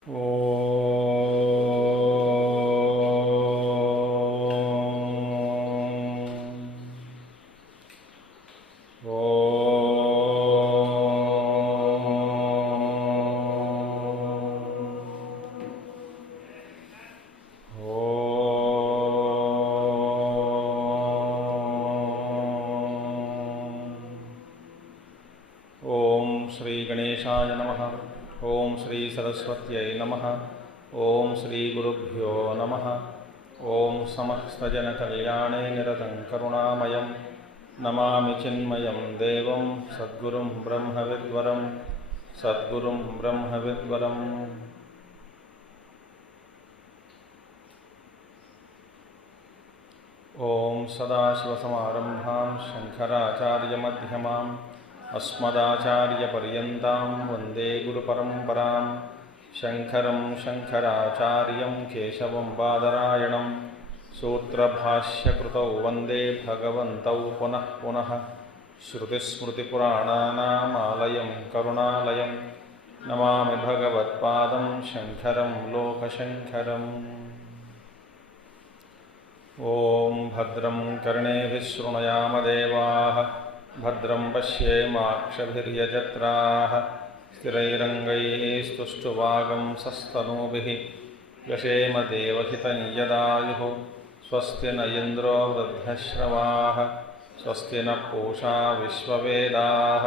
श्री गणेशाय नमः। ओम श्री सरस्वत्यै नमः। ओम श्री गुरुभ्यो नमः। ओम समस्तजनकल्याणे निरतं करुणामयं नमामि चिन्मयं देवं सद्गुरुं ब्रह्मविद्वरं सद्गुरुं ब्रह्मविद्वरम्। ओम सदाशिवसमारम्भां शङ्कराचार्यमध्यमाम् अस्मदाचार्यपर्यन्तां वन्दे गुरुपरम्परां। शङ्करं शङ्कराचार्यं केशवं बादरायणं सूत्रभाष्यकृतौ वन्दे भगवन्तौ पुनः पुनः। श्रुतिस्मृतिपुराणानामालयं करुणालयं नमामि भगवत्पादं शङ्करं लोकशङ्करम्। ॐ भद्रं कर्णेभिः शृणुयाम देवाः भद्रं पश्येमाक्षभिर्यजत्राः स्थिरैरङ्गैः स्तुष्टुवागंसस्तनूभिः व्यशेम देवहितं यदायुः। स्वस्ति न इन्द्रो वृद्धश्रवाः स्वस्ति न पूषा विश्ववेदाः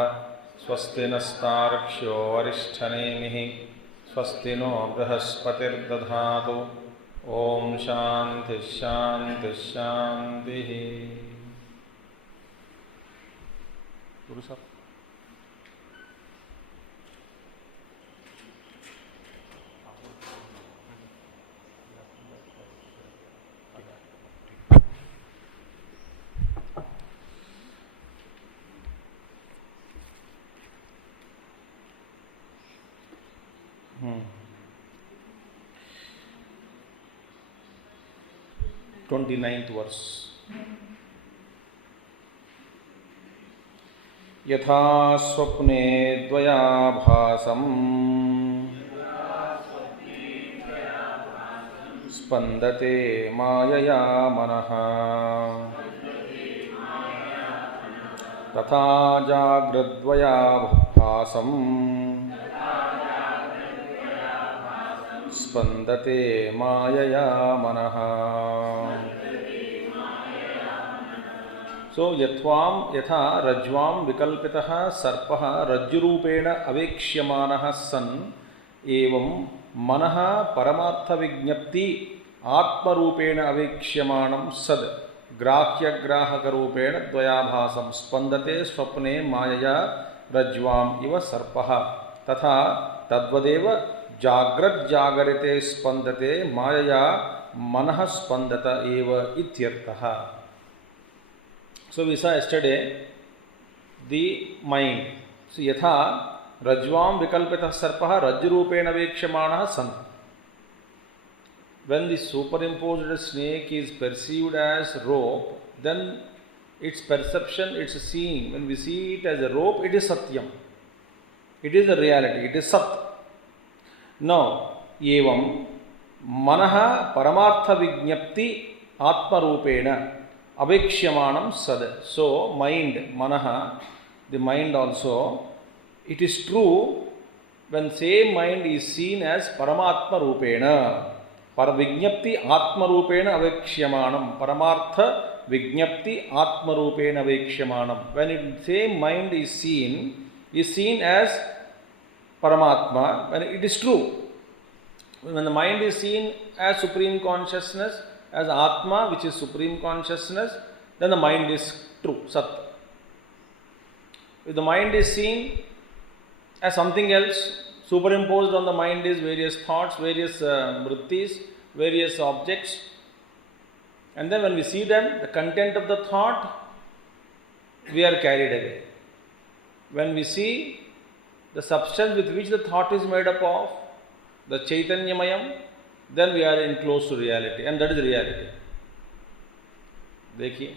स्वस्ति नस्तार्क्ष्यो वरिष्ठनेमिः स्वस्ति नो बृहस्पतिर्दधातु। ॐ शान्तिः शान्तिः शान्तिः। गुरु साहब ट्वेंटी-9th वर्स। यथा स्वप्ने द्वयाभासम् स्पन्दते मायया मनः तथा जाग्रद्वयाभासम् स्पन्दते मायया मनः। सो यथा रज्ज्वां विकल्पितः सर्पः रज्जुरूपेण अवेक्ष्यमानः सन् एवं मनः परमार्थविज्ञप्ति आत्मरूपेण अवेक्ष्यमाणं सद् ग्राह्यग्राहकरूपेण द्वयाभासं स्पन्दते स्वप्ने मायया रज्ज्वाम् इव सर्पः तथा तद्वदेव जाग्रज्जागरिते स्पन्दते मायया मनः स्पन्दत एव इत्यर्थः। So we saw yesterday the mind. So yatha rajvam vikalpitah sarpah rajrupena vekshamanah san. When the superimposed snake is perceived as rope, then its perception, its seeing, when we see it as a rope, it is satyam. It is the reality, it is sat. Now, evam manaha paramartha vignapti atmarupena avekshamanam sad. So, mind, manaha, the mind also, it is true when same mind is seen as paramatma rupena. Paravignapti atma rupena avekshamanam. Paramartha vignapti atma rupena avekshamanam. When it, same mind is seen as Paramatma, when it is true. When the mind is seen as supreme consciousness, as Atma, which is supreme consciousness, then the mind is true, Sat. If the mind is seen as something else, superimposed on the mind is various thoughts, various vrittis, various objects, and then when we see them, the content of the thought, we are carried away. When we see the substance with which the thought is made up of, the Chaitanyamayam, then we are in close to reality, and that is reality. Dekhiye.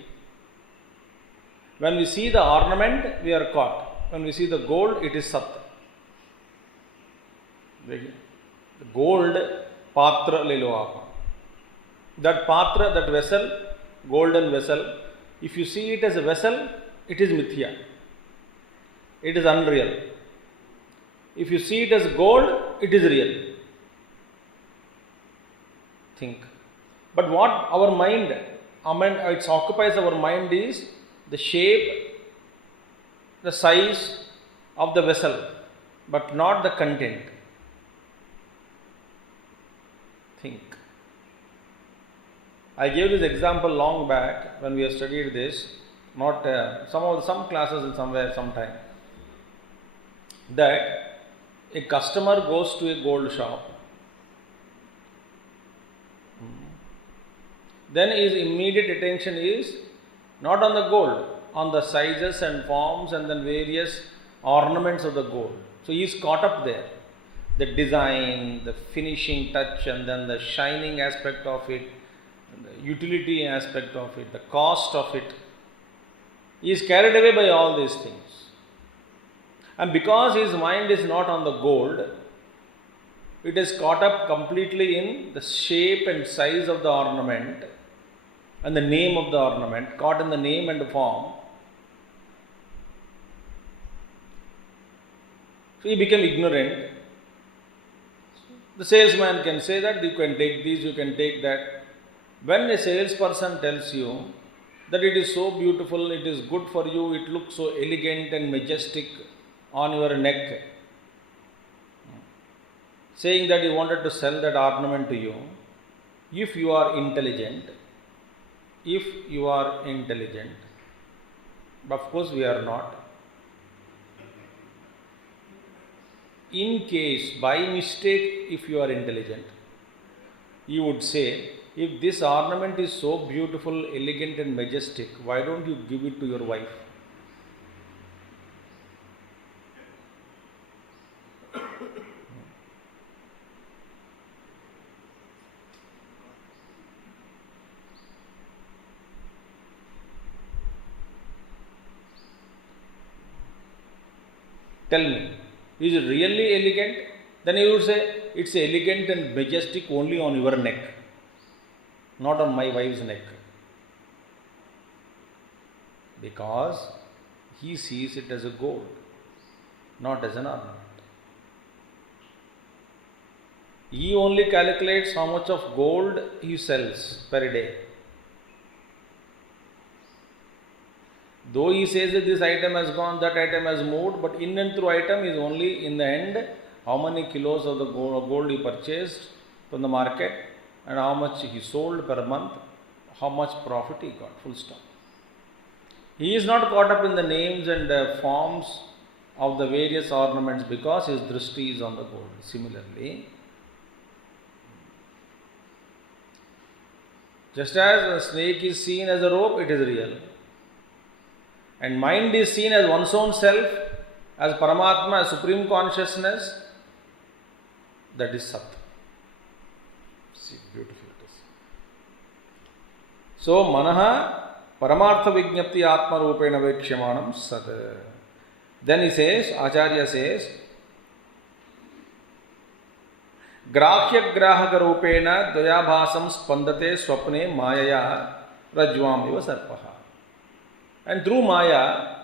When we see the ornament, we are caught. When we see the gold, it is Sat. Dekhiye. gold patra le lo aap. That patra, that vessel, golden vessel, if you see it as a vessel, it is mithya. It is unreal. If you see it as gold, it is real. Think. But what our mind, it occupies our mind is the shape, the size of the vessel, but not the content. Think. I gave this example long back when we have studied this, not some classes in somewhere, sometime, that a customer goes to a gold shop. Then his immediate attention is not on the gold, on the sizes and forms and then various ornaments of the gold. So he is caught up there. The design, the finishing touch, and then the shining aspect of it, the utility aspect of it, the cost of it. He is carried away by all these things. And because his mind is not on the gold, it is caught up completely in the shape and size of the ornament and the name of the ornament, caught in the name and the form. So he became ignorant. The salesman can say that you can take this, you can take that. When a salesperson tells you that it is so beautiful, it is good for you, it looks so elegant and majestic on your neck, saying that he wanted to sell that ornament to you, if you are intelligent, but of course we are not. In case, by mistake, if you are intelligent, you would say, if this ornament is so beautiful, elegant and majestic, why don't you give it to your wife? Tell me, is it really elegant? Then you would say, it's elegant and majestic only on your neck, not on my wife's neck. Because he sees it as a gold, not as an ornament. He only calculates how much of gold he sells per day. Though he says that this item has gone, that item has moved, but in and through item is only in the end how many kilos of the gold he purchased from the market and how much he sold per month, how much profit he got, full stop. He is not caught up in the names and forms of the various ornaments because his drishti is on the gold. Similarly, just as a snake is seen as a rope, it is real. And mind is seen as one's own self, as Paramatma, as supreme consciousness. That is Sat. See, beautiful it is. So, Manaha Paramartha Vijnapti Atma Rupena Vekshamanam Sat. Then he says, Acharya says, Grahya Grahaka Rupena Dayabhasam Spandate Swapne Mayaya Rajvam Iva Sarpaha. And through Maya,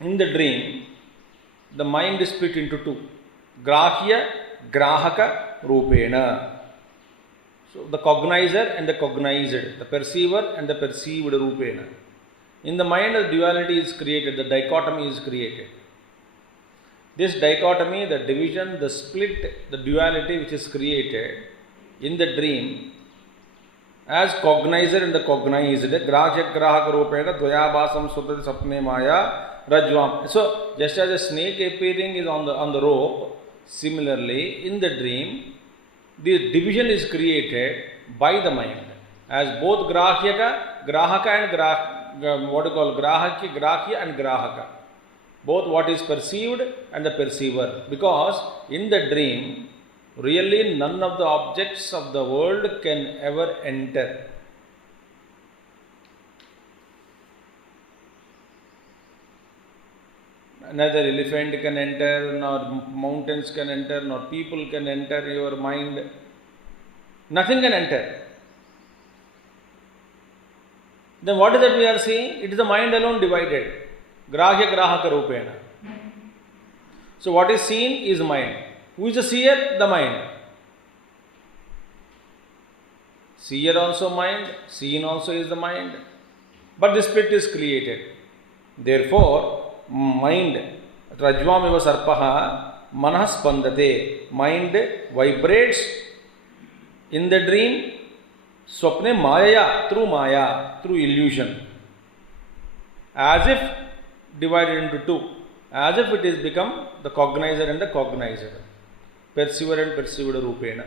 in the dream, the mind is split into two. Grahya, Grahaka, Rupena. So the cognizer and the cognized, the perceiver and the perceived Rupena. In the mind, the duality is created, the dichotomy is created. This dichotomy, the division, the split, the duality which is created in the dream, as cognizer and the cognized, grahya grahaka rupena dvayabhasam sudati sapne maya rajvam. So, just as a snake appearing is on the rope, similarly, in the dream, the division is created by the mind. As both grahya and grahya and grahaka. Both what is perceived and the perceiver. Because in the dream, really none of the objects of the world can ever enter. neither elephant can enter, nor mountains can enter, nor people can enter your mind. Nothing can enter. Then what is that we are seeing? It is the mind alone divided. Grahya grahaka rupena. So what is seen is mind. Who is the seer? The mind. Seer also mind, seen also is the mind. But the split is created. Therefore, mind, Rajvam eva sarpaha, manah spandate. Mind vibrates in the dream, swapne maya, through illusion. As if divided into two. As if it is become the cognizer and the cognizer. Perceiver and perceived rupena.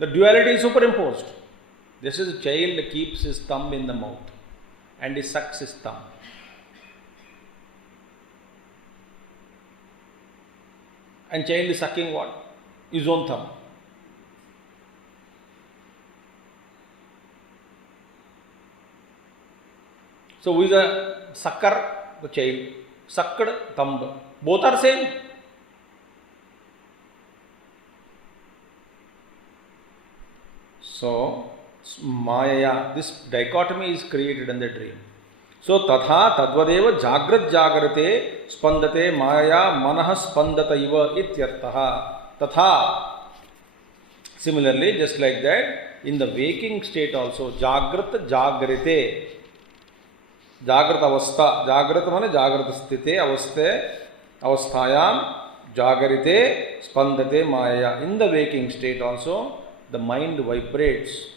The duality is superimposed. This is a child keeps his thumb in the mouth and he sucks his thumb. And child is sucking what? His own thumb. So who is a sucker? The child. Sucked thumb. Both are same. So, Maya, this dichotomy is created in the dream. So, Tatha Tadvadeva Jagrat Jagrate Spandate Maya Manah Spandataiva Ityartaha. Tatha. Similarly, just like that, in the waking state also, Jagrat Jagrate. Jagrat Avastha. Jagrat mane Jagrat Sthite Avasthayam Jagrate Spandate Maya. In the waking state also, the mind vibrates.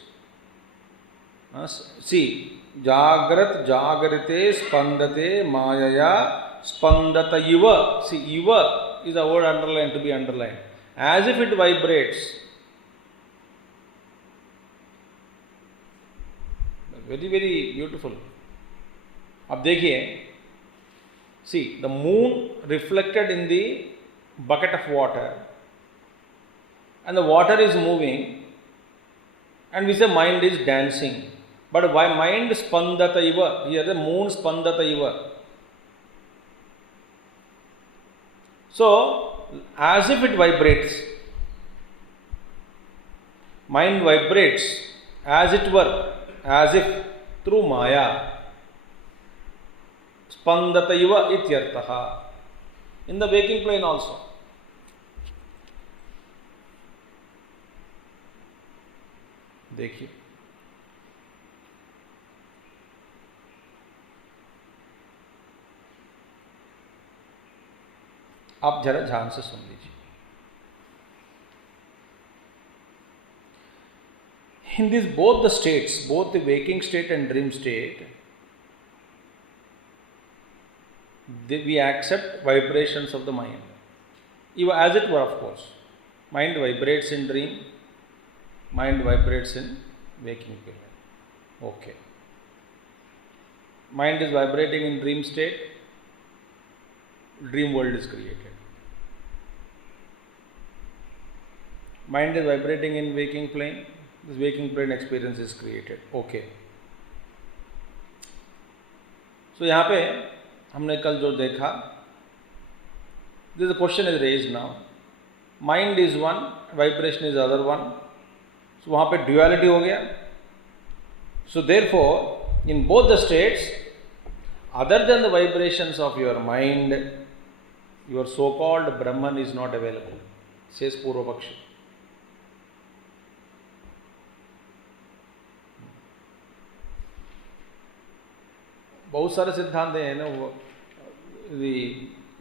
See, Jagrat Jagrate Spandate Mayaya Spandata Iva. See, Iva is a word underlined to be underlined. As if it vibrates. Very, very beautiful. अब देखिए, see, the moon reflected in the bucket of water and the water is moving. And we say mind is dancing. But why mind spandata iva? Here the moon spandata iva. So, as if it vibrates. Mind vibrates as it were, as if through Maya. Spandata iva ityartaha. In the waking plane also. देखिए, आप जरा ध्यान से सुन लीजिए. In these both the states, both the waking state and dream state, we accept vibrations of the mind. Even as it were, of course. Mind vibrates in dream. Mind vibrates in waking period. Okay. Mind is vibrating in dream state. Dream world is created. Mind is vibrating in waking plane. This waking plane experience is created. Okay. So यहाँ पे हमने कल जो देखा, this question is raised now. Mind is one, vibration is other one. So वहाँ पे duality हो गया. So therefore, in both the states, other than the vibrations of your mind, your so-called Brahman is not available, says Purva Pakshi. बहुत सारे सिद्धांत हैं ना, वो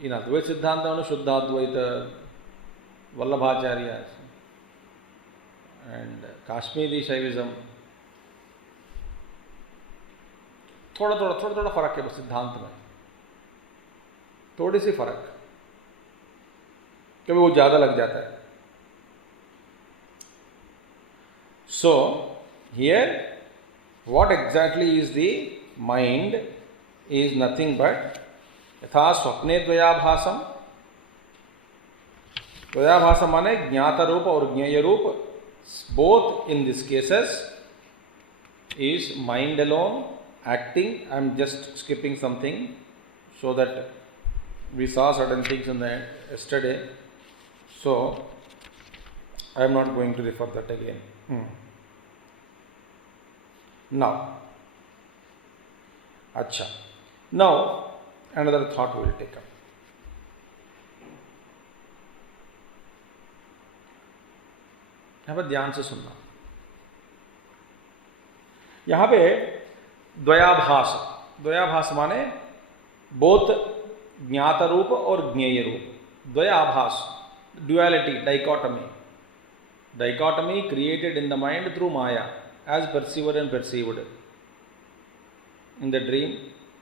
इन अद्वैत सिद्धांत शुद्धाद्वैत वल्लभाचार्य and Kashmiri Shaivism. थोड़ा फर्क है बस सिद्धांत में, थोड़ी सी फर्क, कभी वो ज़्यादा लग जाता है. So here what exactly is the mind is nothing but यथा स्वप्ने द्वयाभासम द्वयाभास माने ज्ञात रूप और ज्ञेय रूप. Both in these cases is mind alone acting. I am just skipping something so that we saw certain things in the yesterday, so I am not going to refer that again. Now, acha. Now another thought we will take up. यहाँ पर ध्यान से सुनना. यहाँ पे द्वयाभास, द्वयाभास माने both ज्ञात रूप और ज्ञेय रूप. द्वयाभास, duality, dichotomy. Dichotomy created in the mind through Maya as perceiver and perceived in the dream,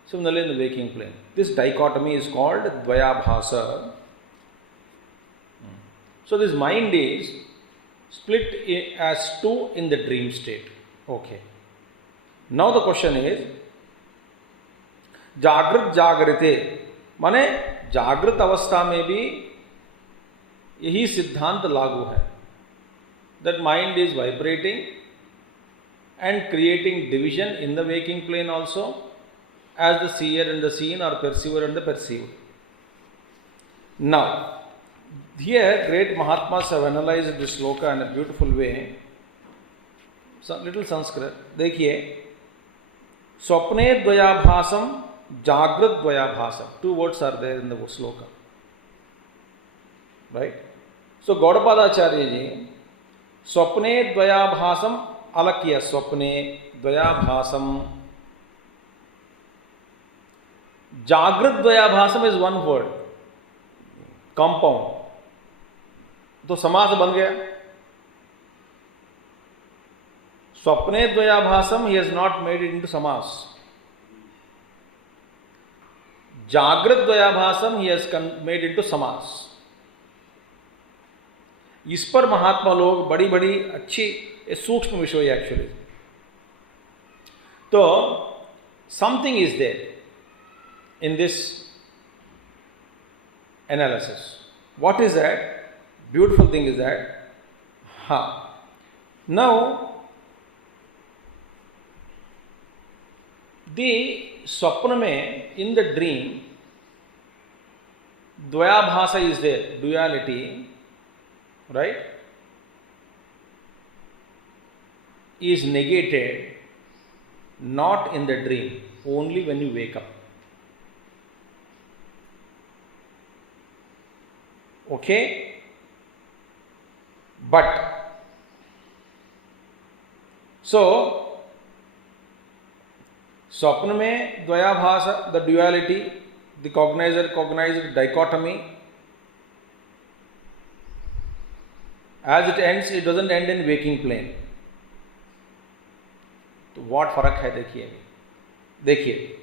similarly in the waking plane. This dichotomy is called dvayabhasa. So this mind is split as two in the dream state. Okay. Now the question is, जागृत जागृते माने जागृत अवस्था में भी यही सिद्धांत लागू है. That mind is vibrating and creating division in the waking plane also, as the seer and the seen or perceiver and the perceived. Now, here great Mahatmas have analyzed this sloka in a beautiful way. Some little Sanskrit. देखिए, स्वप्ने द्वयाभासम जागृत द्वयाभासम. Two words are there in the sloka. Right? So Gaudapadacharya ji, स्वप्ने द्वयाभासम अलग किया. स्वप्ने द्वयाभासम. जागृत द्वयाभासम is one word, compound. तो समास बन गया. स्वप्ने द्वयाभासम, he has not made it into समास. जागृत द्वयाभासम, he has made it into समास. इस पर महात्मा लोग बड़ी बड़ी अच्छी सूक्ष्म विषय है एक्चुअली. तो something is there in this analysis. What is that? Beautiful thing is that. हाँ, नाउ द स्वप्न में, इन द ड्रीम, द्वयाभास is there, duality, right, is negated not in the dream, only when you wake up. Okay? But so स्वप्न में द्वयाभास, the duality, the cognizer cognized dichotomy, as it ends, it doesn't end in waking plane. तो what फर्क है देखिए.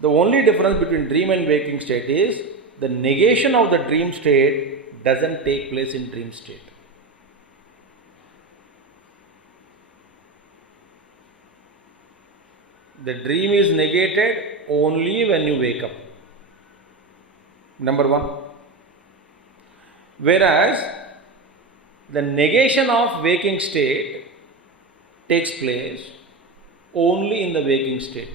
The only difference between dream and waking state is the negation of the dream state doesn't take place in dream state. The dream is negated only when you wake up. Number one. Whereas the negation of waking state takes place only in the waking state.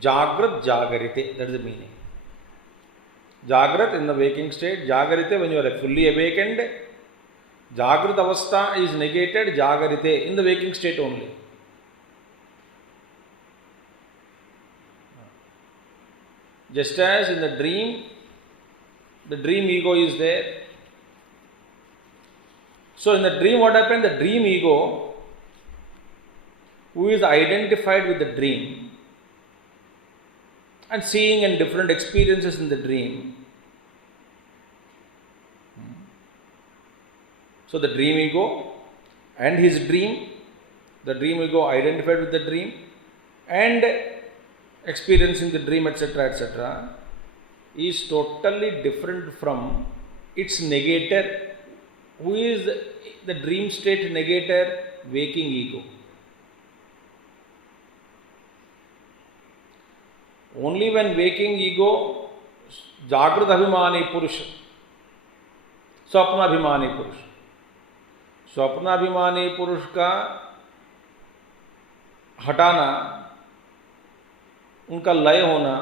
Jagrat Jagarite, that is the meaning. Jagrat in the waking state, Jagarite when you are fully awakened. Jagrat Avastha is negated, Jagarite in the waking state only. Just as in the dream ego is there. So in the dream, what happened? The dream ego, who is identified with the dream and seeing and different experiences in the dream. So the dream ego and his dream, the dream ego identified with the dream and experiencing the dream, etc., is totally different from its negator, who is the dream state negator, waking ego. Only when waking ego, Jagrat Abhimani Purusha, स्वप्नाभिमानी पुरुष। स्वप्नाभिमानी पुरुष का हटाना, उनका लय होना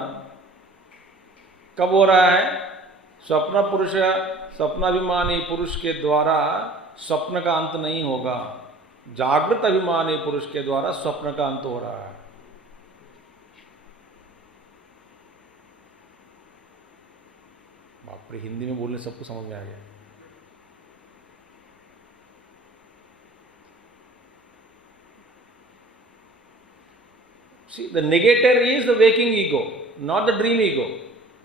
कब हो रहा है? स्वप्नाभिमानी पुरुष के द्वारा स्वप्न का अंत नहीं होगा, जागृत अभिमानी पुरुष के द्वारा स्वप्न का अंत हो रहा है। बाप रे, हिंदी में बोलने सबको समझ में आ गया। See, the negator is the waking ego, not the dream ego.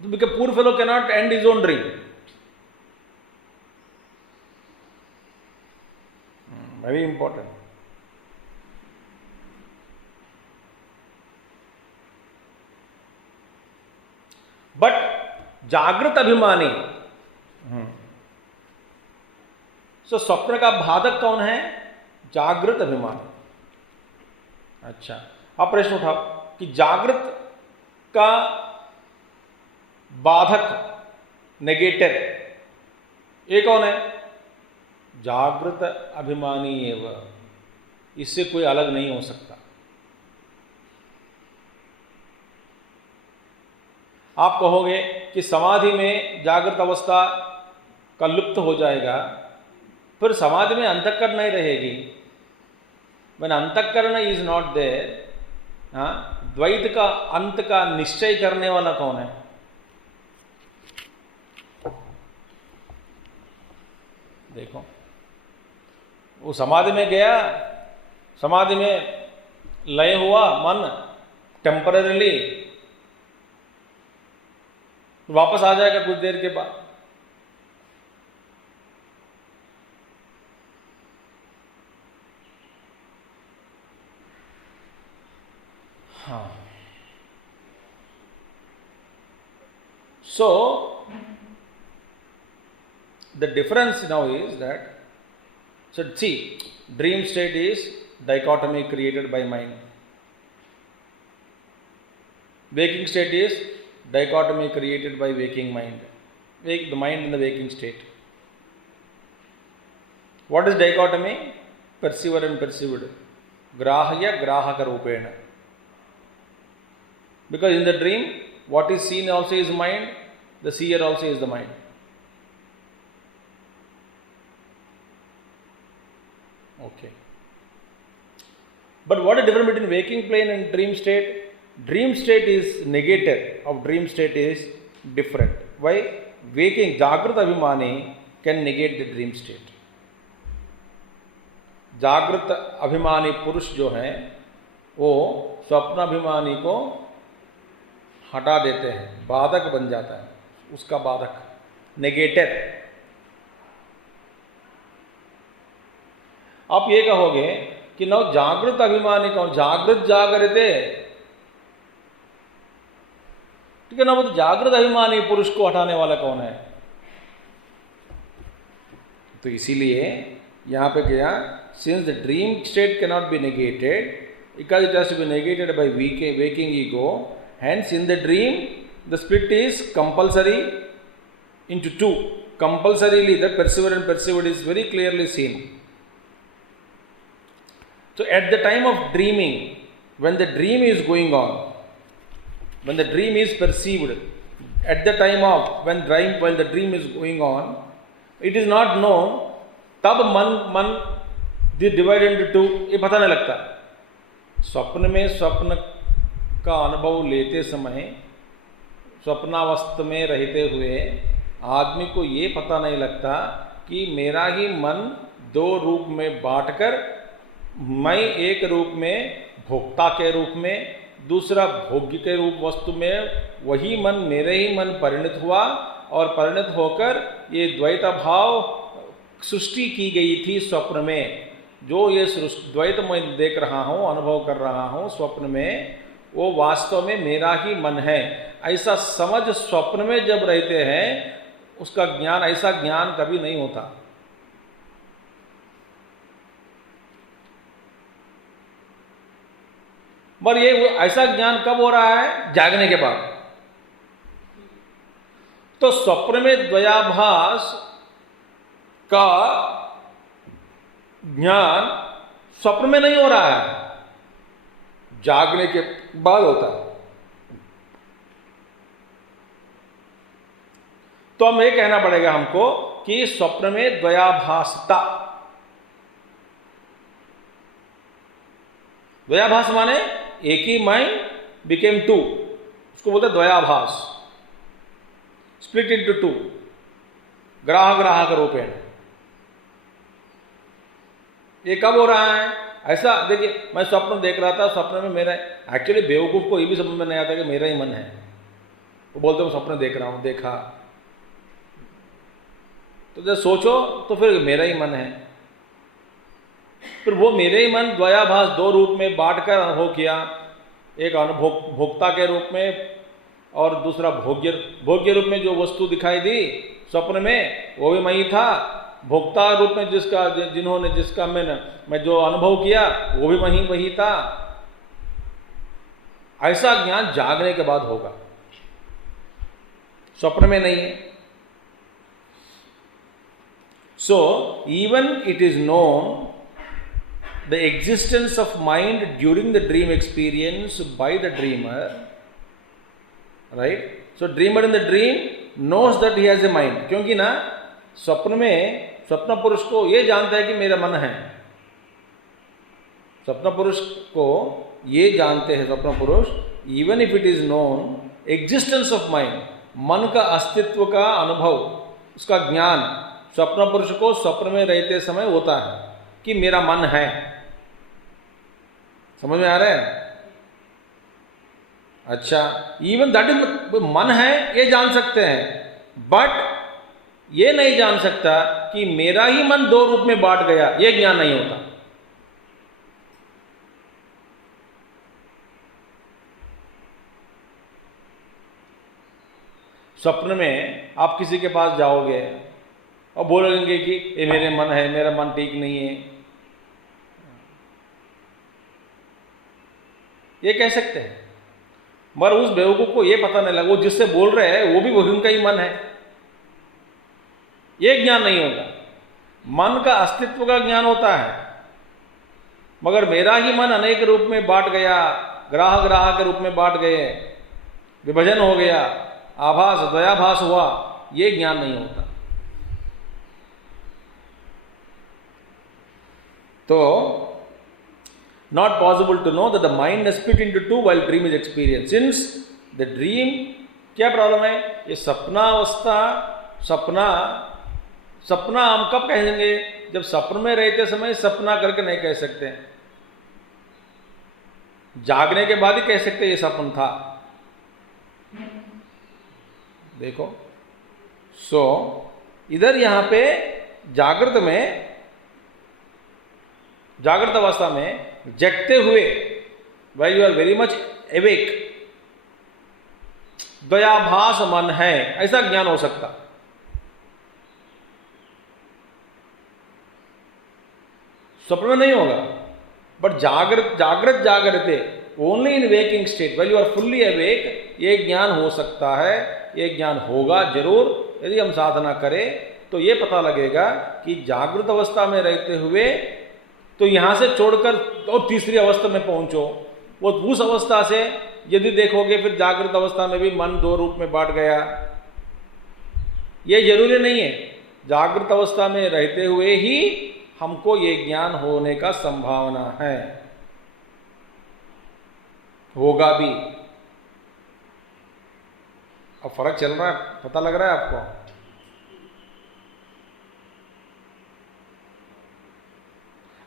Because poor fellow cannot end his own dream. Very important. But जागृत अभिमानी, सो स्वप्न का बाधक कौन है? जागृत अभिमानी। अच्छा, अब प्रश्न उठाओ कि जागृत का बाधक, नेगेटर, ये कौन है? जागृत अभिमानी एवं, इससे कोई अलग नहीं हो सकता। आप कहोगे कि समाधि में जागृत अवस्था का लुप्त हो जाएगा, फिर समाधि में अंतःकरण नहीं रहेगी। when अंतःकरण इज नॉट देयर, द्वैत का अंत का निश्चय करने वाला कौन है? देखो, वो समाधि में गया, समाधि में लय हुआ मन टेम्पररीली, वापस आ जाएगा कुछ देर के बाद। हाँ, so the difference now is that, so see, dream state is dichotomy created by mind. Waking state is dichotomy created by waking mind. The mind in the waking state. What is dichotomy? Perceiver and perceived. Grahya grahaka rupena. Because in the dream, what is seen also is mind, the seer also is the mind. Okay. But what is the difference between waking plane and dream state? Dream state is negator of dream state is different. Why? Waking, Jagrata Abhimani can negate the dream state. Jagrata Abhimani Purush जो है वो स्वप्नाभिमानी को हटा देते हैं, बाधक बन जाता है, उसका बाधक, नेगेटर। आप ये कहोगे कि नौ जागृत अभिमानी कौन? जागृत जागृते, ठीक है ना? वो तो जागृत अभिमानी पुरुष को हटाने वाला कौन है? तो इसीलिए यहां पे गया, since the dream state can not be negated because it has to be negated by waking ego, hence in the dream the split is compulsory into two. Compulsorily the perceiver and perceived is very clearly seen. So at the time of dreaming, when the dream is going on, when the dream is perceived, at the time of while the dream is going on, it is not known, तब मन divided into two, ये पता नहीं लगता। स्वप्न में स्वप्न का अनुभव लेते समय, स्वप्नावस्था में रहते हुए आदमी को ये पता नहीं लगता कि मेरा ही मन दो रूप में बांटकर, मैं एक रूप में भोक्ता के रूप में, दूसरा भोग्य के रूप वस्तु में, वही मन मेरे ही मन परिणत हुआ और परिणत होकर ये द्वैत भाव सृष्टि की गई थी स्वप्न में। जो ये द्वैत मैं देख रहा हूँ, अनुभव कर रहा हूँ स्वप्न में, वो वास्तव में मेरा ही मन है। ऐसा समझ स्वप्न में जब रहते हैं, उसका ज्ञान, ऐसा ज्ञान कभी नहीं होता। पर ये ऐसा ज्ञान कब हो रहा है? जागने के बाद। तो स्वप्न में द्वयाभास का ज्ञान स्वप्न में नहीं हो रहा है, जागने के बाद होता है। तो हम ये कहना पड़ेगा हमको कि स्वप्न में द्वयाभासता, द्वयाभास माने एक ही माइंड बिकेम टू, उसको बोलते द्वयाभास, स्प्लिट इनटू टू, ग्राहक रूपेण। ये कब हो रहा है? ऐसा देखिए, मैं स्वप्न देख रहा था, स्वप्न में मेरा, एक्चुअली बेवकूफ को ये भी समझ में नहीं आता कि मेरा ही मन है। वो बोलते मैं स्वप्न देख रहा हूं, देखा, तो जब सोचो तो फिर मेरा ही मन है। फिर वो मेरे ही मन द्वयाभास दो रूप में बांटकर अनुभव किया, एक भोक्ता के रूप में और दूसरा भोग्य रूप में जो वस्तु दिखाई दी स्वप्न में वो भी मैं ही था, भोक्ता रूप में जिसका मैं जो अनुभव किया वो भी वही था। ऐसा ज्ञान जागने के बाद होगा, स्वप्न में नहीं है। So even it is known the existence of mind during the dream experience by the dreamer, right? So dreamer in the dream knows that he has a mind, क्योंकि ना स्वप्न में स्वप्न पुरुष को ये जानता है कि मेरा मन है। स्वप्न पुरुष को ये जानते हैं स्वप्न पुरुष, even if it is known existence of mind, मन का अस्तित्व का अनुभव, उसका ज्ञान स्वप्न पुरुष को स्वप्न में रहते समय होता है कि मेरा मन है। समझ में आ रहा है? अच्छा, इवन दैट इज, मन है ये जान सकते हैं, बट ये नहीं जान सकता कि मेरा ही मन दो रूप में बांट गया, ये ज्ञान नहीं होता। स्वप्न में आप किसी के पास जाओगे और बोलेंगे कि ये मेरे मन है, मेरा मन ठीक नहीं है, ये कह सकते हैं, मगर उस बेवकूफ को ये पता नहीं लगा वो जिससे बोल रहे हैं वो भी वही उनका ही मन है, ये ज्ञान नहीं होगा। मन का अस्तित्व का ज्ञान होता है, मगर मेरा ही मन अनेक रूप में बांट गया, ग्राह के रूप में बांट गए, विभाजन हो गया, आभास द्वयाभास हुआ, ये ज्ञान नहीं होता। तो not possible to know that the mind is split into two while dream is experienced, since the dream, क्या प्रॉब्लम है? ये सपनावस्था, सपना हम कब कहेंगे? जब सपन में रहते समय सपना करके नहीं कह सकते, जागने के बाद ही कह सकते ये सपन था। देखो, सो इधर यहां पे जागृत अवस्था में जगते हुए, while you are very much awake, द्वयाभास मन है, ऐसा ज्ञान हो सकता। स्वप्न में नहीं होगा, बट जागृते, only in waking state, while you are fully awake, ये ज्ञान हो सकता है, ये ज्ञान होगा जरूर। यदि हम साधना करें तो ये पता लगेगा कि जागृत अवस्था में रहते हुए तो यहां से छोड़कर और तीसरी अवस्था में पहुंचो, वो उस अवस्था से यदि देखोगे फिर जागृत अवस्था में भी मन दो रूप में बांट गया, ये जरूरी नहीं है। जागृत अवस्था में रहते हुए ही हमको ये ज्ञान होने का संभावना है, होगा भी। अब फर्क चल रहा है, पता लग रहा है आपको?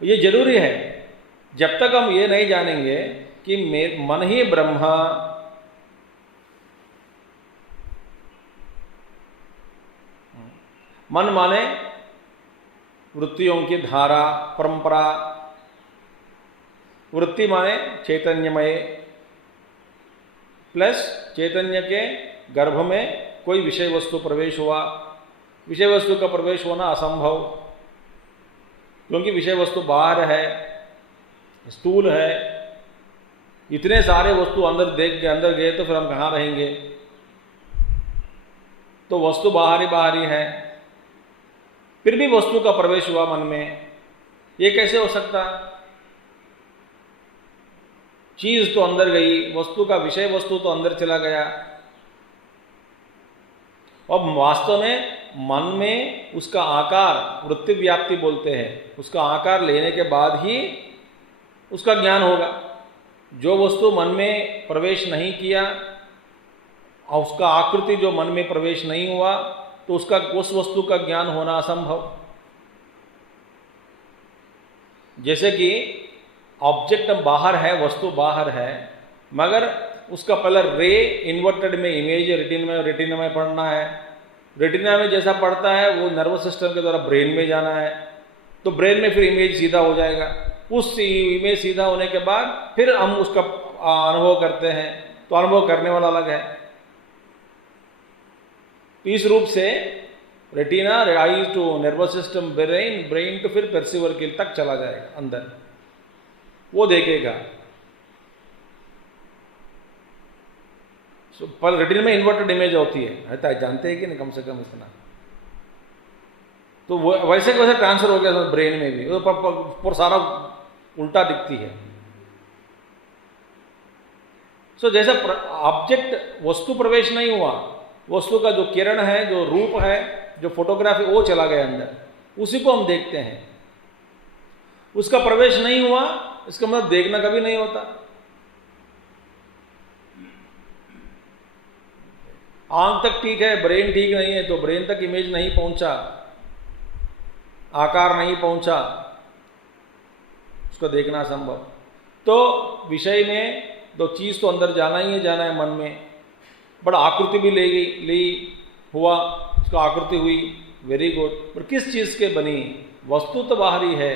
ये जरूरी है। जब तक हम ये नहीं जानेंगे कि मन ही ब्रह्मा, मन माने वृत्तियों की धारा, परंपरा, वृत्ति माने चैतन्यमय, प्लस चैतन्य के गर्भ में कोई विषय वस्तु प्रवेश हुआ, विषय वस्तु का प्रवेश होना असंभव, क्योंकि विषय वस्तु बाहर है, स्थूल है, इतने सारे वस्तु अंदर गए तो फिर हम कहाँ रहेंगे? तो वस्तु बाहरी है। फिर भी वस्तु का प्रवेश हुआ मन में, ये कैसे हो सकता? चीज तो अंदर गई, वस्तु का विषय वस्तु तो अंदर चला गया। अब वास्तव में मन में उसका आकार, वृत्ति व्याप्ति बोलते हैं, उसका आकार लेने के बाद ही उसका ज्ञान होगा। जो वस्तु मन में प्रवेश नहीं किया और उसका आकृति जो मन में प्रवेश नहीं हुआ, तो उसका उस वस्तु का ज्ञान होना असंभव। जैसे कि ऑब्जेक्ट बाहर है, वस्तु बाहर है, मगर उसका पहले रे इन्वर्टेड में इमेज रेटिना में पढ़ना है। रेटिना में जैसा पढ़ता है वो नर्वस सिस्टम के द्वारा ब्रेन में जाना है, तो ब्रेन में फिर इमेज सीधा हो जाएगा। उस इमेज सीधा होने के बाद फिर हम उसका अनुभव करते हैं, तो अनुभव करने वाला अलग है। तो इस रूप से retina, eyes to nervous system, brain, brain तो फिर परसीवर के तक चला जाएगा अंदर, वो देखेगा। पर रेटिना में इन्वर्टेड इमेज होती है, जानते हैं कि नहीं, कम से कम इतना। तो वो वैसे कैसे ट्रांसफर हो गया ब्रेन में भी, पर सारा उल्टा दिखती है। सो जैसा ऑब्जेक्ट वस्तु प्रवेश नहीं हुआ, वस्तु का जो किरण है, जो रूप है, जो फोटोग्राफी, वो चला गया अंदर, उसी को हम देखते हैं। उसका प्रवेश नहीं हुआ, इसका मतलब देखना कभी नहीं होता। आंख तक ठीक है, ब्रेन ठीक नहीं है, तो ब्रेन तक इमेज नहीं पहुंचा, आकार नहीं पहुंचा, उसको देखना संभव। तो विषय में तो चीज तो अंदर जाना ही है, जाना है मन में। बड़ा आकृति भी ली हुआ, उसका आकृति हुई, वेरी गुड, पर किस चीज के बनी? वस्तु तो बाहरी है,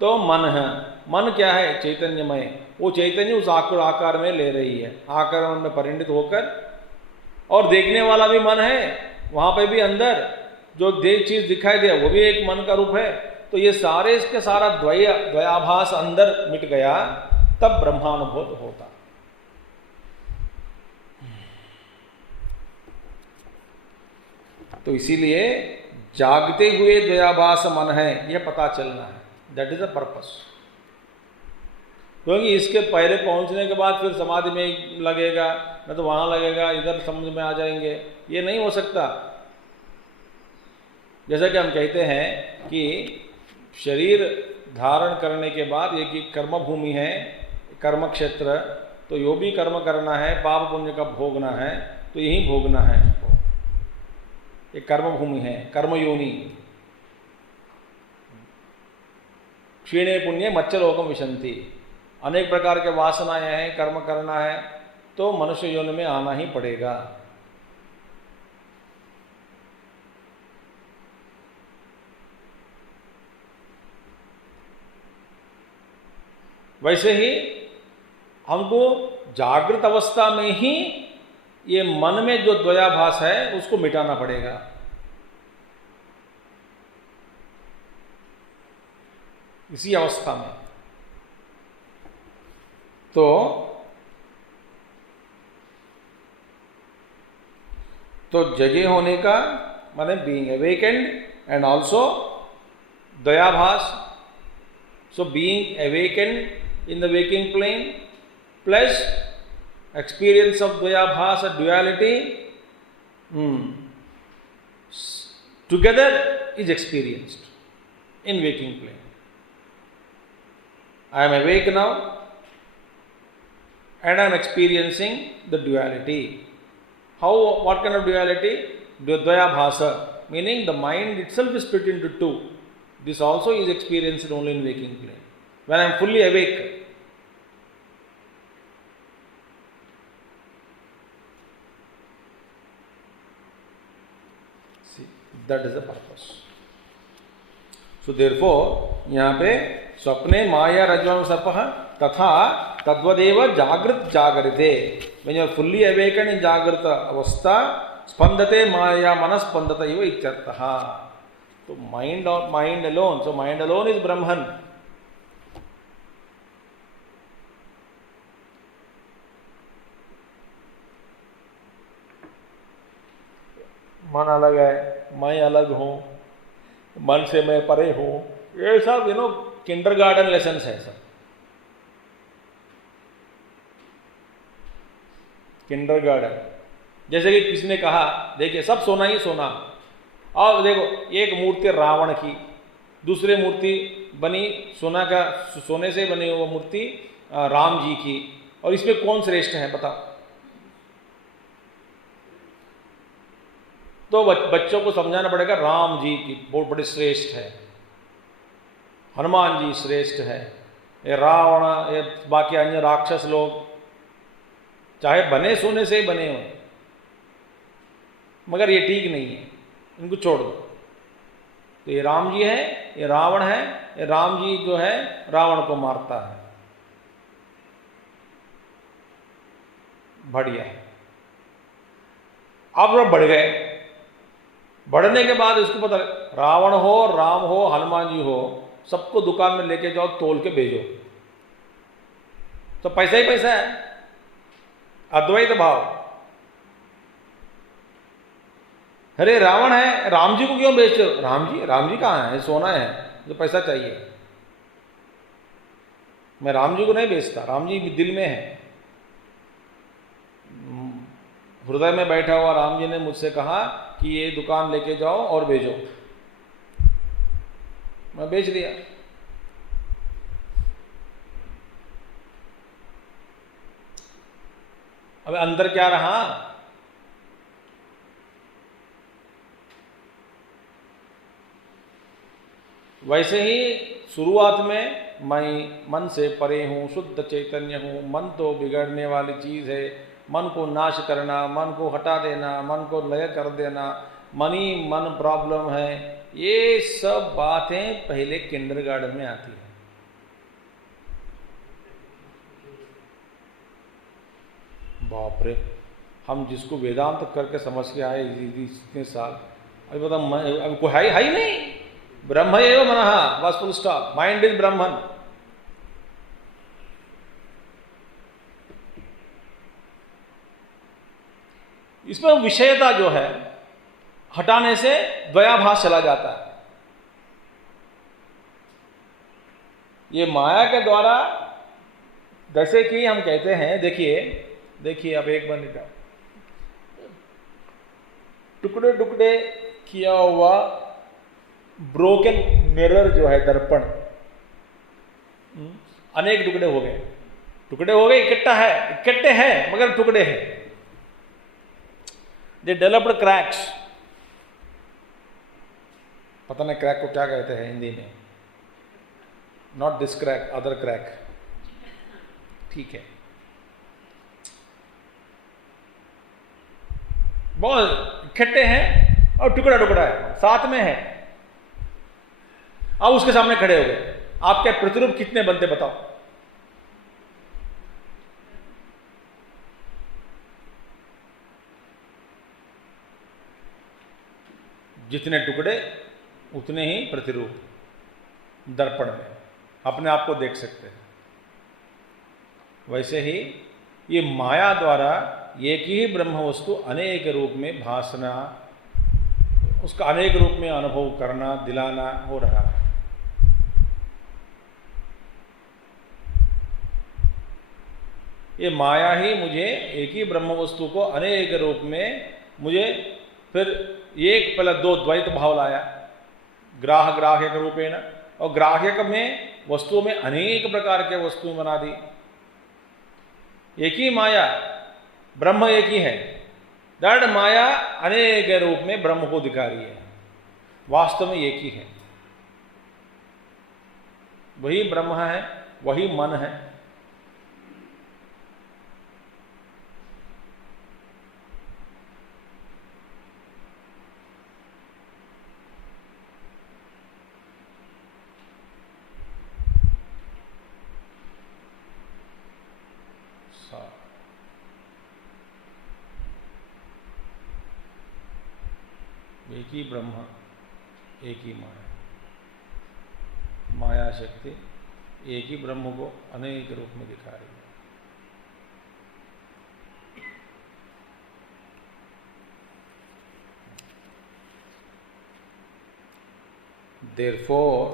तो मन है। मन क्या है? चैतन्यमय। वो चैतन्य उस आकार में ले रही है, आकार में परिणित होकर, और देखने वाला भी मन है, वहां पे भी अंदर जो चीज दिखाई दे वो भी एक मन का रूप है। तो ये सारे इसके सारा द्वयाभास अंदर मिट गया, तब ब्रह्मानुभूत होता। तो इसीलिए जागते हुए द्वयाभास मन है, यह पता चलना है, दैट इज द पर्पस। क्योंकि इसके पहले पहुंचने के बाद फिर समाधि में लगेगा, न तो वहां लगेगा, इधर समझ में आ जाएंगे, ये नहीं हो सकता। जैसा कि हम कहते हैं कि शरीर धारण करने के बाद ये कि कर्म भूमि है, कर्म क्षेत्र, तो यो भी कर्म करना है, पाप पुण्य का भोगना है, तो यही भोगना है। ये कर्म भूमि है, कर्मयोनि। क्षीणे पुण्य मच्चलोकम विशंति, अनेक प्रकार के वासनाएं हैं, कर्म करना है, तो मनुष्य योनि में आना ही पड़ेगा। वैसे ही हमको जागृत अवस्था में ही ये मन में जो द्वयाभास है उसको मिटाना पड़ेगा। इसी अवस्था में तो जगे होने का माने बीइंग अवेकेंड एंड ऑल्सो द्वयाभास। So being awakened in the waking plane plus experience of dvayabhasa duality together is experienced in waking plane. I am awake now and I am experiencing the duality. What kind of duality? Dvayabhasa, meaning the mind itself is split into two. This also is experienced only in waking plane. When I am fully awake, see, that is the purpose. So therefore, यहाँ पे स्वप्ने माया रज्ज्वं सर्पः तथा तद्वदेव जागृत जागरिते. When you are fully awakened in जागृत अवस्था, स्पंदते माया मनस्पंदत इव इत्यर्थः. तो mind alone. So mind alone is Brahman. मन अलग है, मैं अलग हूँ, मन से मैं परे हूँ, ये सब किंडरगार्टन लेसन्स है सब, किंडरगार्टन। जैसे कि किसी ने कहा, देखिए सब सोना ही सोना, और देखो एक मूर्ति रावण की, दूसरी मूर्ति बनी सोने से बनी वो मूर्ति राम जी की, और इसमें कौन श्रेष्ठ है बताओ? तो बच्चों को समझाना पड़ेगा, राम जी की बहुत बड़ी श्रेष्ठ है, हनुमान जी श्रेष्ठ है, ये रावण, ये बाकी अन्य राक्षस लोग चाहे बने सोने से ही बने हो, मगर ये ठीक नहीं है, इनको छोड़ दो। तो ये राम जी है, ये रावण है, ये राम जी जो है रावण को मारता है, बढ़िया है। अब वो बढ़ गए, बढ़ने के बाद इसको पता, रावण हो, राम हो, हनुमान जी हो, सबको दुकान में लेके जाओ, तोल के भेजो, तो पैसा ही पैसा है, अद्वैत भाव। अरे रावण है, राम जी को क्यों बेचते हो? राम जी कहाँ है? सोना है, जो पैसा चाहिए। मैं राम जी को नहीं बेचता, राम जी दिल में है, हृदय में बैठा हुआ राम जी ने मुझसे कहा कि ये दुकान लेके जाओ और भेजो, मैं बेच दिया। अब अंदर क्या रहा? वैसे ही शुरुआत में मैं मन से परे हूँ, शुद्ध चैतन्य हूँ, मन तो बिगड़ने वाली चीज़ है, मन को नाश करना, मन को हटा देना, मन को लय कर देना, मन ही मन प्रॉब्लम है, ये सब बातें पहले किंडरगार्टन में आती है। बाप रे, हम जिसको वेदांत करके समझ के आए इतने साल, अभी बता, अब कोई है ही नहीं, ब्रह्म एव मनः, बस फुल स्टॉप, माइंड इज ब्रह्मन। इसमें विषयता जो है हटाने से द्वयाभास चला जाता है। ये माया के द्वारा, जैसे कि हम कहते हैं, देखिए अब एक मिनट, टुकड़े टुकड़े किया हुआ ब्रोकन मिरर जो है, दर्पण, अनेक टुकड़े हो गए, इकट्ठे हैं मगर टुकड़े हैं। दे डेवलप्ड क्रैक्स, पता नहीं क्रैक को क्या कहते हैं हिंदी में, not this crack, other crack, ठीक है। बहुत इकट्ठे हैं और टुकड़ा टुकड़ा है, साथ में है। अब उसके सामने खड़े हो गए, आपके प्रतिरूप कितने बनते बताओ? जितने टुकड़े उतने ही प्रतिरूप दर्पण में अपने आप को देख सकते हैं। वैसे ही ये माया द्वारा एक ही ब्रह्म वस्तु अनेक रूप में भासना, उसका अनेक रूप में अनुभव करना, दिलाना हो रहा है। ये माया ही मुझे एक ही ब्रह्म वस्तु को अनेक रूप में, मुझे फिर एक पहले दो द्वैत भाव लाया, ग्राह्यक रूपेण, और ग्राह्यक में वस्तुओं में अनेक प्रकार के वस्तुएं बना दी। एक ही माया, ब्रह्म एक ही है, दैट माया अनेक रूप में ब्रह्म को दिखा रही है, वास्तव में एक ही है, वही ब्रह्म है, वही मन है। एक ही ब्रह्म, एक ही माया, माया शक्ति एक ही ब्रह्म को अनेक रूप में दिखा रही है। Therefore,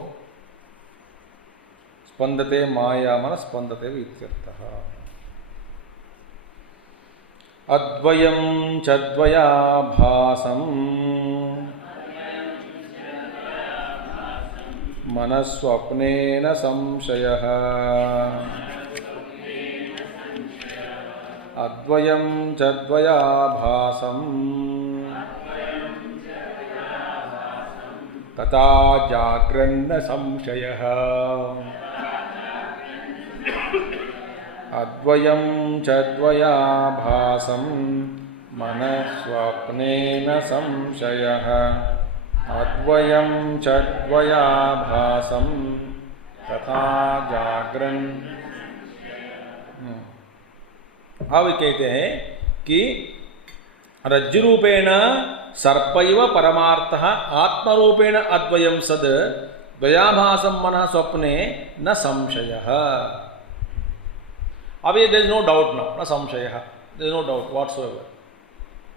स्पंदते माया मन स्पंदते इत्यर्थः। अद्वयं चद्वयाभासं मनस्वप्नेन संशयः। अद्वयं चद्वयाभासं तथा जाग्रन्न संशयः। अद्वयं चद्वयाभासं मनस्वप्नेन संशयः। अद्वयं चद्वयाभासं तथा जागरन्। अब कहते हैं कि रज्जुरूपेण सर्पैव परमार्थः आत्मरूपेण अद्वयं सद् द्वयाभासं मनः स्वप्ने न संशयः। अब there is no doubt now, न संशयः, there is no doubt whatsoever.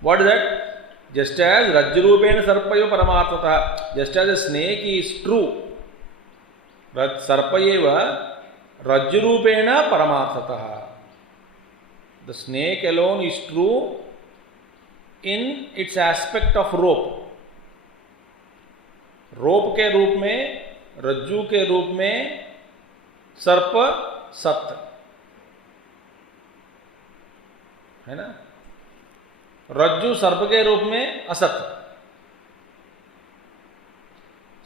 What is that? Just as Rajrupena Sarpaiva Paramarthatah, just as a snake is true, Sarpaiva Rajrupena Paramarthatah. The snake alone is true in its aspect of rope. रोप के रूप में, रज्जू के रूप में सर्प सत्य है ना. रज्जू सर्प के रूप में असत्य,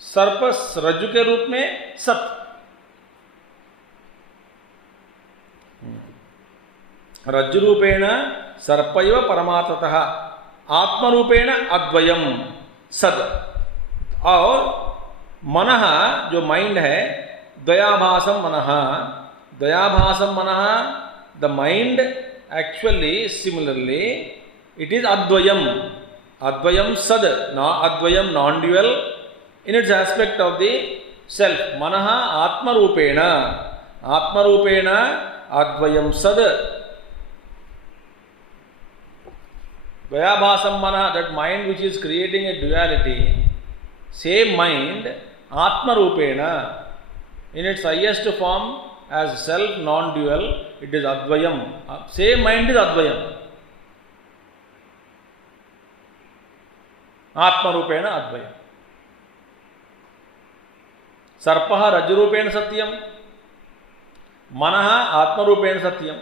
सर्प रज्जु के रूप में सत्य. रज्जु रूपेण सर्पैव परमार्थतः आत्मरूपेण अद्वयम सद. और मनः जो माइंड है, द्वयाभासम मनः, द्वयाभासम मनः, the mind actually similarly it is advayam, advayam sad, advayam non-dual in its aspect of the self. Manaha atma rupena advayam sad. Dvayabhasam mana, that mind which is creating a duality, same mind atma rupena in its highest form as self non-dual, it is advayam. Same mind is advayam. Atma rupena advayam. Sarpaha rajrupena satyam, manaha atma rupena satyam.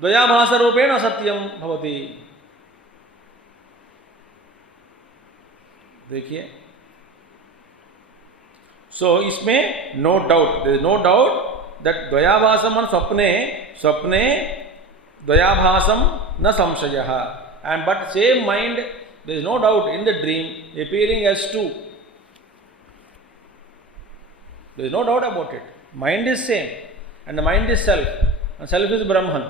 द्वयाभास रूपेण सत्यम भवति. देखिए, so इसमें no doubt, there is no doubt that द्वयाभासम स्वप्ने, स्वप्ने द्वयाभासम न संशयः. And but same mind, there is no doubt in the dream appearing as two. There is no doubt about it. Mind is same and the mind is self, and self is Brahman.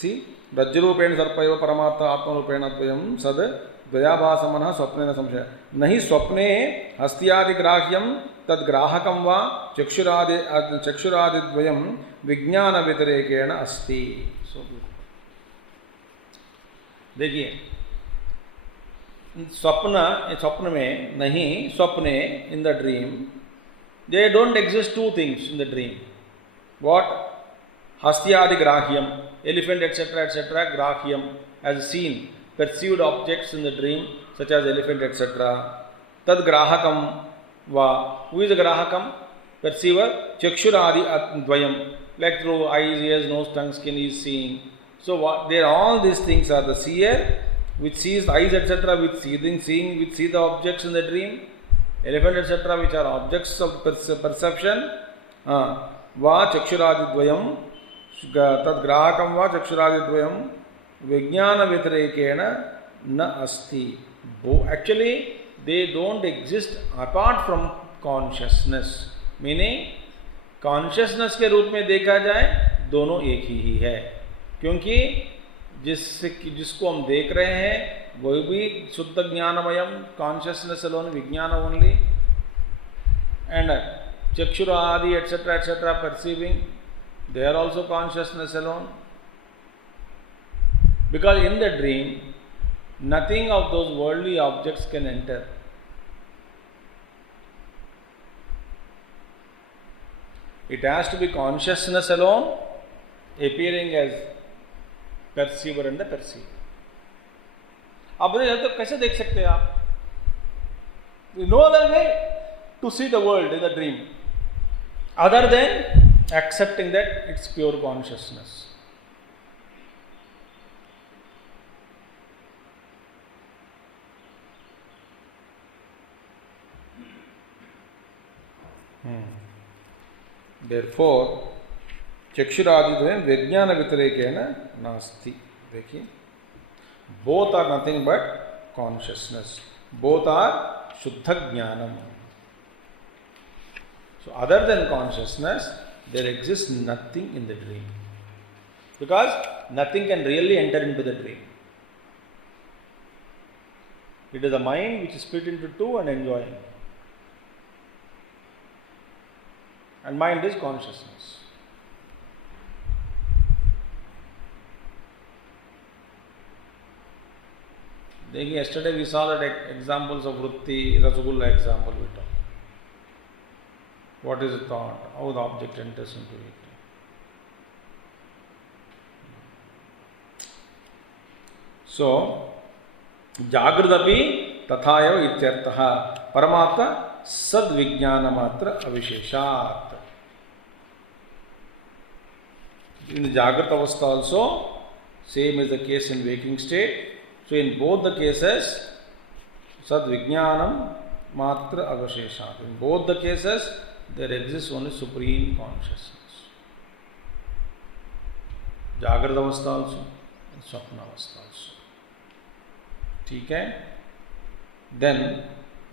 See, रज्जुरूपेण सर्पैव परमार्थ आत्मरूपेण अद्वयं सद् द्वयाभासमनः स्वप्नेन संशयः. नहि स्वप्ने हस्त्यादिग्राह्यं तद्ग्राहकं वा चक्षुरादिद्वयं विज्ञानव्यतिरेकेण अस्ति. देखिए, स्वप्न में नहीं, स्वप्ने in the dream they don't exist two things in the dream. What? हस्त्यादिग्राह्यम, elephant etc., grahyam, as seen, perceived objects in the dream such as elephant etc. Tad grahakam va, who is the grahakam? Perceiver. Chakshuradi dvayam, like through eyes, ears, nose, tongue, skin is seeing. So what, there all these things are the seer which sees eyes etc., with seeing which see the objects in the dream, elephant etc., which are objects of perception. Va chakshuradi dvayam तद्ग्राहकं वा चक्षुरादिद्वयं विज्ञानव्यतिरेकेण न अस्ति. Actually they don't exist apart from consciousness, meaning consciousness के रूप में देखा जाए दोनों एक ही है, क्योंकि जिसको हम देख रहे हैं will be Shuddha Jnanamayam, consciousness alone, Vijnana only, and Chakshura Adi, etc., perceiving, they are also consciousness alone. Because in the dream, nothing of those worldly objects can enter. It has to be consciousness alone, appearing as perceiver and the perceiver. अब तो कैसे देख सकते हैं आप? No other way to see the world in the dream other than accepting that it's pure consciousness. Therefore, Chakshuradi Vijnana Vitirekena Nasti. देखिए, both are nothing but consciousness. Both are Shuddha Jnanam. So, other than consciousness, there exists nothing in the dream. Because nothing can really enter into the dream. It is the mind which is split into two and enjoying. And mind is consciousness. Yesterday we saw that examples of Vritti, Rasgulla example we talked. What is the thought? How the object enters into it. So, Jagradapi Tathayava Ityartaha Paramatma Sadvijnanamatra Avisheshat. In the Jagrata Avastha also, same is the case in waking state. So in both the cases, Sadvijnanam Matra Avasheshat. In both the cases, there exists only supreme consciousness. Jagrata Avastha also, and Swapna Avastha also. Okay? Then,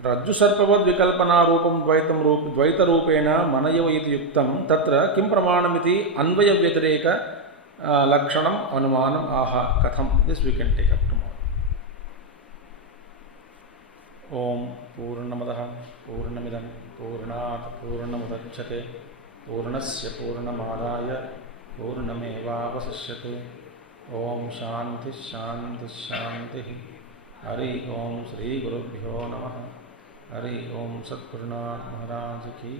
Rajju Sarpavad Vikalpana Rupam Dvaita Rupena Manayava iti Yuktam Tatra Kim Pramanamiti Anvaya Vyatireka Lakshanam Anumanam Aha Katham. This we can take up tomorrow. Om Purnamadaha Purnamidam Purnat Purnamudachyate Purnasya Purnamadaya Purnameva Vasishyate. Om Shanti Shanti Shanti. Hari Om Sri Gurubhyo Namaha. Hari Om Satgurunat Maharaj Ki.